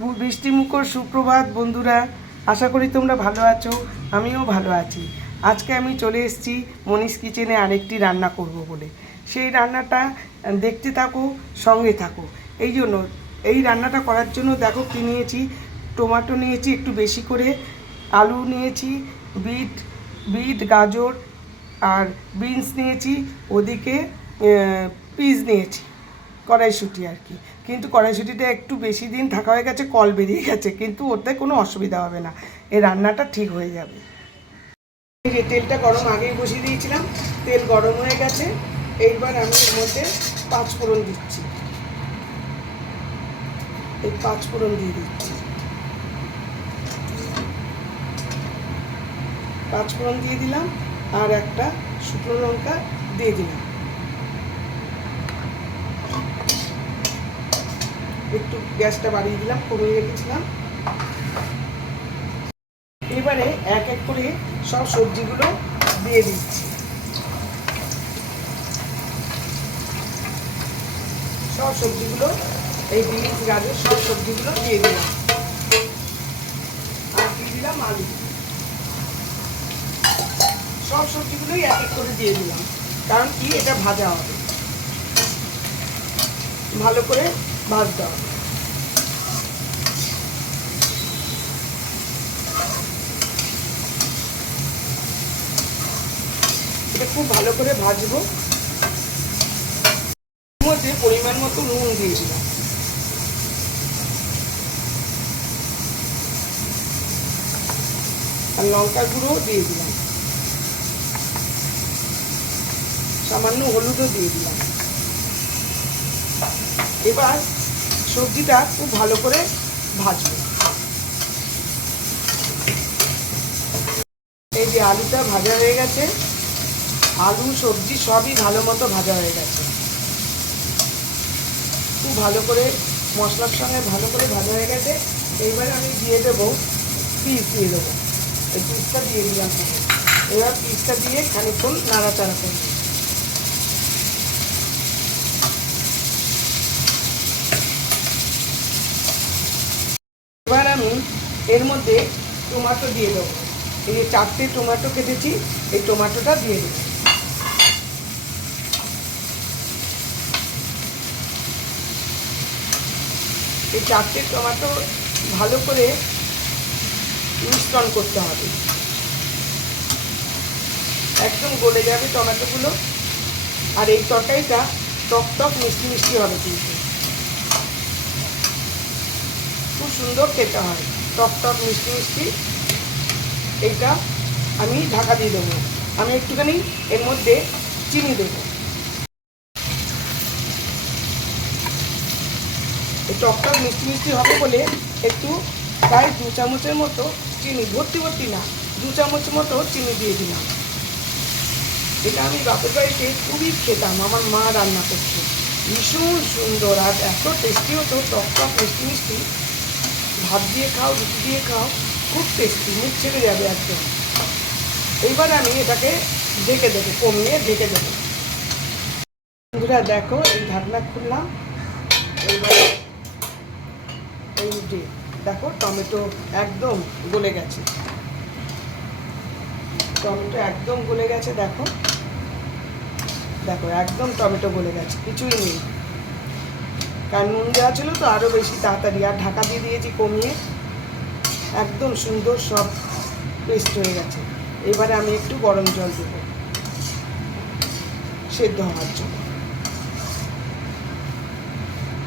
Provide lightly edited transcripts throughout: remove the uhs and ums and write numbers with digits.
বৃষ্টিমুখর সুপ্রভাত বন্ধুরা, আশা করি তোমরা ভালো আছো। আমিও ভালো আছি। আজকে আমি চলে এসেছি মনীষ কিচেনে আরেকটি রান্না করব বলে। সেই রান্নাটা দেখতে থাকো, সঙ্গে থাকো। এই রান্নাটা করার জন্য দেখো কী নিয়েছি। টমেটো নিয়েছি একটু বেশি করে, আলু নিয়েছি, বিট গাজর আর বিনস নিয়েছি, ওদিকে পিস নিয়েছি, কড়াইশুঁটি আর কি। কিন্তু কড়াইশুঁটিটা একটু বেশি দিন থাকা হয়ে গেছে, কল বেরিয়ে গেছে, কিন্তু ওতে কোনো অসুবিধা হবে না, এই রান্নাটা ঠিক হয়ে যাবে। এই যে তেলটা গরম আগেই বসিয়ে দিয়েছিলাম, তেল গরম হয়ে গেছে। এইবার আমি এর মধ্যে পাঁচফোড়ন দিচ্ছি, এই পাঁচফোড়ন দিয়ে দিচ্ছি। পাঁচফোড়ন দিয়ে দিলাম আর একটা শুকনো লঙ্কা দিয়ে দিলাম। একটু গ্যাসটা বাড়িয়ে দিলাম, কমিয়ে রেখেছিলাম। এবারে এক এক করে সব সবজিগুলো দিয়ে দিচ্ছি। সব সবজিগুলো, এই বিনস গাজর সব সবজিগুলো দিয়ে দিলাম। আর দিয়ে দিলাম আলু। সব সবজিগুলোই এক এক করে দিয়ে দিলাম, কারণ কি এটা ভাজা হবে, ভালো করে ভাজতে হবে। এটা খুব ভালো করে ভাজবো। মধ্যে পরিমাণ মতো নুন দিয়েছিলাম, আর লঙ্কার গুঁড়ো দিয়ে দিলাম, সামান্য হলুদও দিয়ে দিলাম। এবার সবজিটা খুব ভালো করে ভাজবো। এই যে আলুটা ভাজা হয়ে গেছে, আলু সবজি সবই ভালো মতো ভাজা হয়ে গেছে, খুব ভালো করে মশলার সঙ্গে ভালো করে ভাজা হয়ে গেছে। এইবারে আমি দিয়ে দেবো পিস, দিয়ে দেবো, এই পিসটা দিয়ে দিলাম। এবার পিসটা দিয়ে খানিকক্ষণ নাড়াচাড়া করবো। এবার আমি এর মধ্যে টমেটো দিয়ে দেবো। এই যে 4টে টমেটো কেটেছি, এই টমেটোটা দিয়ে দেবো। এই 4টে টমেটো ভালো করে মিশ্রণ করতে হবে, একদম গলে যাবে টমেটোগুলো। আর এই তরকারিটা টক টক মিষ্টি মিষ্টি হবে, কিন্তু খুব সুন্দর খেতে হয়, টক টক মিষ্টি মিষ্টি। এইটা আমি ঢাকা দিয়ে দেবো। আমি একটুখানি এর মধ্যে চিনি দেবো। এই টক টক মিষ্টি মিষ্টি হবে বলে একটু প্রায় 2 চামচের মতো চিনি, ভর্তি ভর্তি না, 2 চামচ মতো চিনি দিয়ে দিলাম। এটা আমি বাপের বাড়িতে খুবই খেতাম, আমার মা রান্না করছে, ভীষণ সুন্দর আর এত টেস্টি হতো। টক টক মিষ্টি মিষ্টি, ভাত দিয়ে খাও, রুটি দিয়ে খাও, খুব টেস্টি, মুখ ছেড়ে যাবে একদম। এইবার আমি এটাকে ঢেকে দেবো, কমিয়ে ঢেকে দেবো। বন্ধুরা দেখো, এই ঢাকনা খুললাম। এইবারে এই যে দেখো টমেটো একদম গলে গেছে, টমেটো একদম গলে গেছে। দেখো দেখো একদম টমেটো গলে গেছে, কিছুই নেই, কারণ নুন দেওয়া ছিল তো আরও বেশি তাড়াতাড়ি। আর ঢাকা দিয়ে দিয়েছি কমিয়ে, একদম সুন্দর সব পেস্ট হয়ে গেছে। এবারে আমি একটু গরম জল দেবো সেদ্ধ হওয়ার জন্য।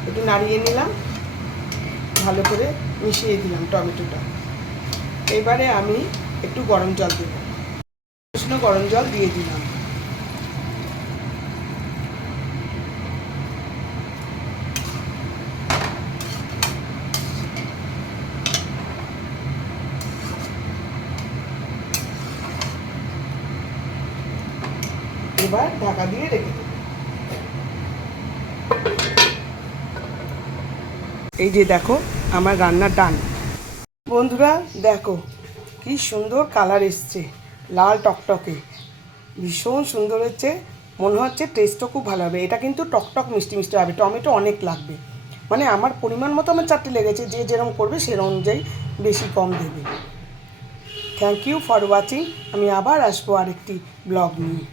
একটু নাড়িয়ে নিলাম, ভালো করে মিশিয়ে দিলাম টমেটোটা। এবারে আমি একটু গরম জল দেবো, উষ্ণ গরম জল দিয়ে দিলাম। এবার ঢাকা দিয়ে রেখে দেবো। এই যে দেখো আমার রান্না ডান। বন্ধুরা দেখো কি সুন্দর কালার এসছে, লাল টকটকে, ভীষণ সুন্দর হচ্ছে। মনে হচ্ছে টেস্টও খুব ভালো হবে। এটা কিন্তু টকটক মিষ্টি মিষ্টি হবে, টমেটো অনেক লাগবে। মানে আমার পরিমাণ মতো আমার 4টে লেগেছে, যে যেরকম করবে সেরকম অনুযায়ী বেশি কম দেবে। Thank you for watching. আমি আবার আসবো আরেকটি ব্লগ নিয়ে।